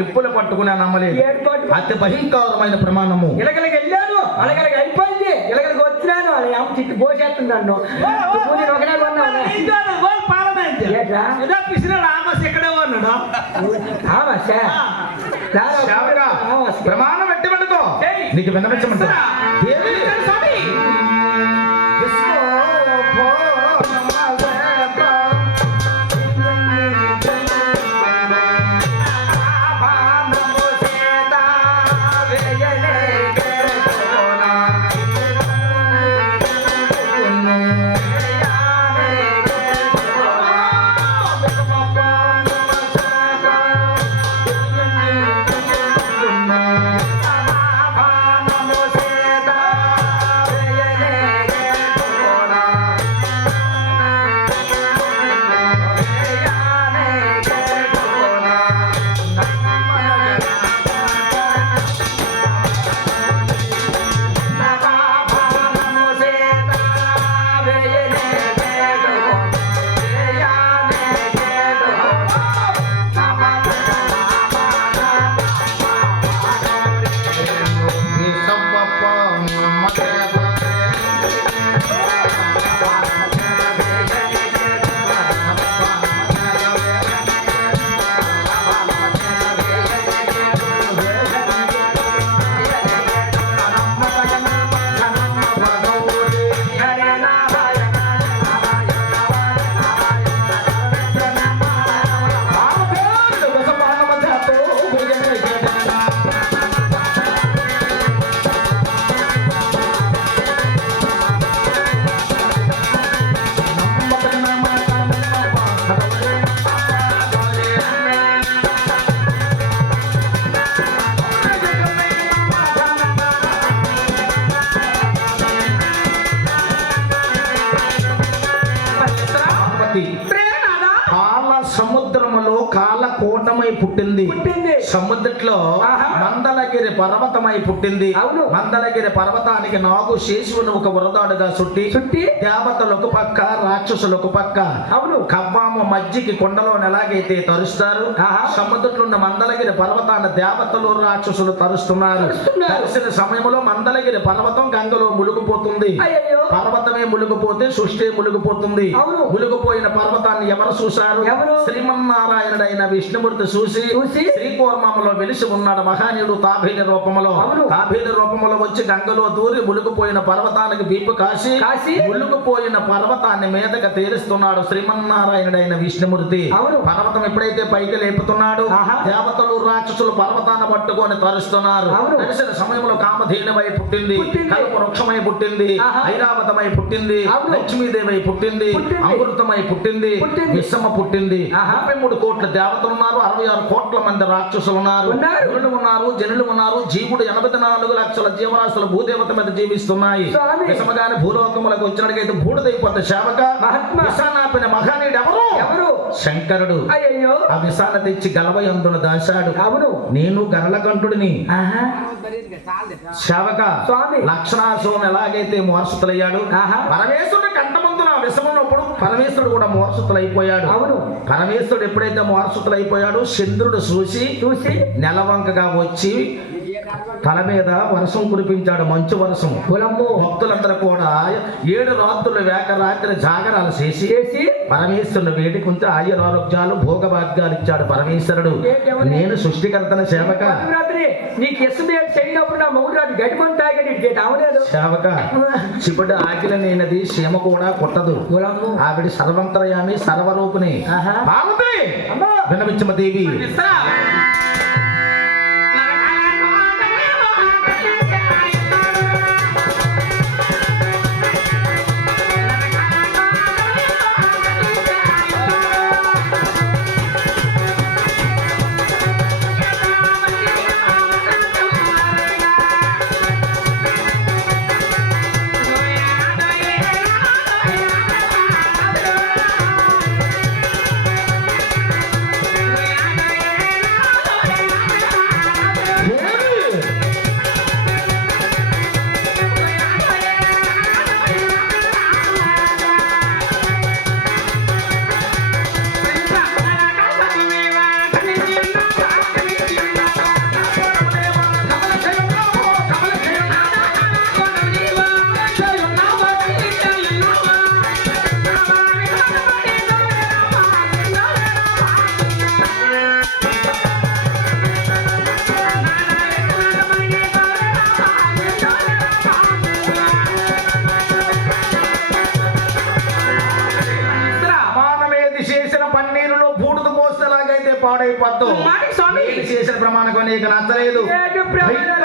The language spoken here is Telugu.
నిప్పులు పట్టుకుని నమ్మలేదు. అతి భయంకరమైన ప్రమాణము. ఇలగలకి వెళ్ళాను, అలాగలకి అయిపోయింది, ఇలగలకి వచ్చినాను, అది అమ్మ చిట్టి పోసేస్తుంది నన్ను. ఒకనే కొన్నాను ప్రమాణం ఎట్టి పడుకో నీకు వినవచ్చమంటా. సముద్రములో కాలకూటమై పుట్టింది. సముద్రంలో మందలగిరి పర్వతమై పుట్టింది. మందలగిరి పర్వతానికి నాగు శేషువును ఒక వరదాడుగా చుట్టి దేవతలకు పక్క రాక్షసులకు పక్క కవ్వాము మధ్యకి కొండలో ఎలాగైతే తరుస్తారు, సముద్రంలో ఉన్న మందలగిరి పర్వతాన్ని దేవతలు రాక్షసులు తరుస్తున్నారు. తరిసిన సమయంలో మందలగిరి పర్వతం గంగలో మునిగిపోతుంది. పర్వతమే మునిగిపోతే సృష్టి మునిగిపోతుంది. మునిగిపోయిన పర్వతాన్ని ఎవరు చూశారు? శ్రీమన్నారాయణుడైన విష్ణుమూర్తి చూసి శ్రీకూర్మంలో వెలిసి ఉన్నాడు మహానీయుడు తాబేలు రూపంలో. తాబేలు రూపంలో వచ్చి గంగలో దూరి మునిగిపోయిన పర్వతానికి దీపు కాసి మునిగిపోయిన పర్వతాన్ని మీదకి తేలుస్తున్నాడు శ్రీమన్నారాయణుడైన విష్ణుమూర్తి. పర్వతం ఎప్పుడైతే పైకి లేపుతున్నాడు, దేవతలు రాక్షసులు పర్వతాన్ని పట్టుకొని తరుస్తున్నారు. తరిసిన సమయంలో కామధేనువై పుట్టింది, కలుపు వృక్షమై పుట్టింది, ఐరావతమై పుట్టింది, లక్ష్మీదేవి పుట్టింది, అమృతమై పుట్టింది, విషమ పుట్టింది. 33 కోట్ల దేవతలు ఉన్నారు, 66 కోట్ల మంది రాక్షసులు ఉన్నారు, గురులు ఉన్నారు, జనులు ఉన్నారు. జీవుడు 84 లక్షల జీవరాశులు భూదేవత మీద జీవిస్తున్నాయి. విషమగాని భూలోకములకు వచ్చినట్టుగైతే బూడిదైపోతే సేవక విషానాపిన మహానీయుడు ఎవరు? శంకరుడు. ఆ విషాన్ని తెచ్చి గలవయందున దాశాడు. నేను గరళకంఠుడిని. సేవక లక్షణాశోం ఎలాగైతే మోర్షితులయ్యాడు, పరమేశ్వరుడు కంఠమందున విషమున్నప్పుడు పరమేశ్వరుడు కూడా మోర్షితులైపోయాడు. పరమేశ్వరుడు ఎప్పుడైతే మోర్షితులైపోయాడో చంద్రుడు చూసి నెలవంకగా వచ్చి తల మీద వర్షం కురిపించాడు, మంచు వర్షం. భక్తులందరూ కూడా 7 రాత్రులు రాత్రి జాగరాలు చేసి పరమేశ్వరుని వేడి కొంచెం ఆయురారోగ్యాలు భోగభాగ్యాలు ఇచ్చాడు పరమేశ్వరుడు. నేను సృష్టికర్తన సేవక. సేవక శివుడు ఆకిలి నేనది సీమ కూడా కొట్టదు. ఆవిడ సర్వంతరయామి సర్వరూపిణి వినవిచ్చమ దేవి. నీకు నచ్చలేదు ఏంటి ప్రభు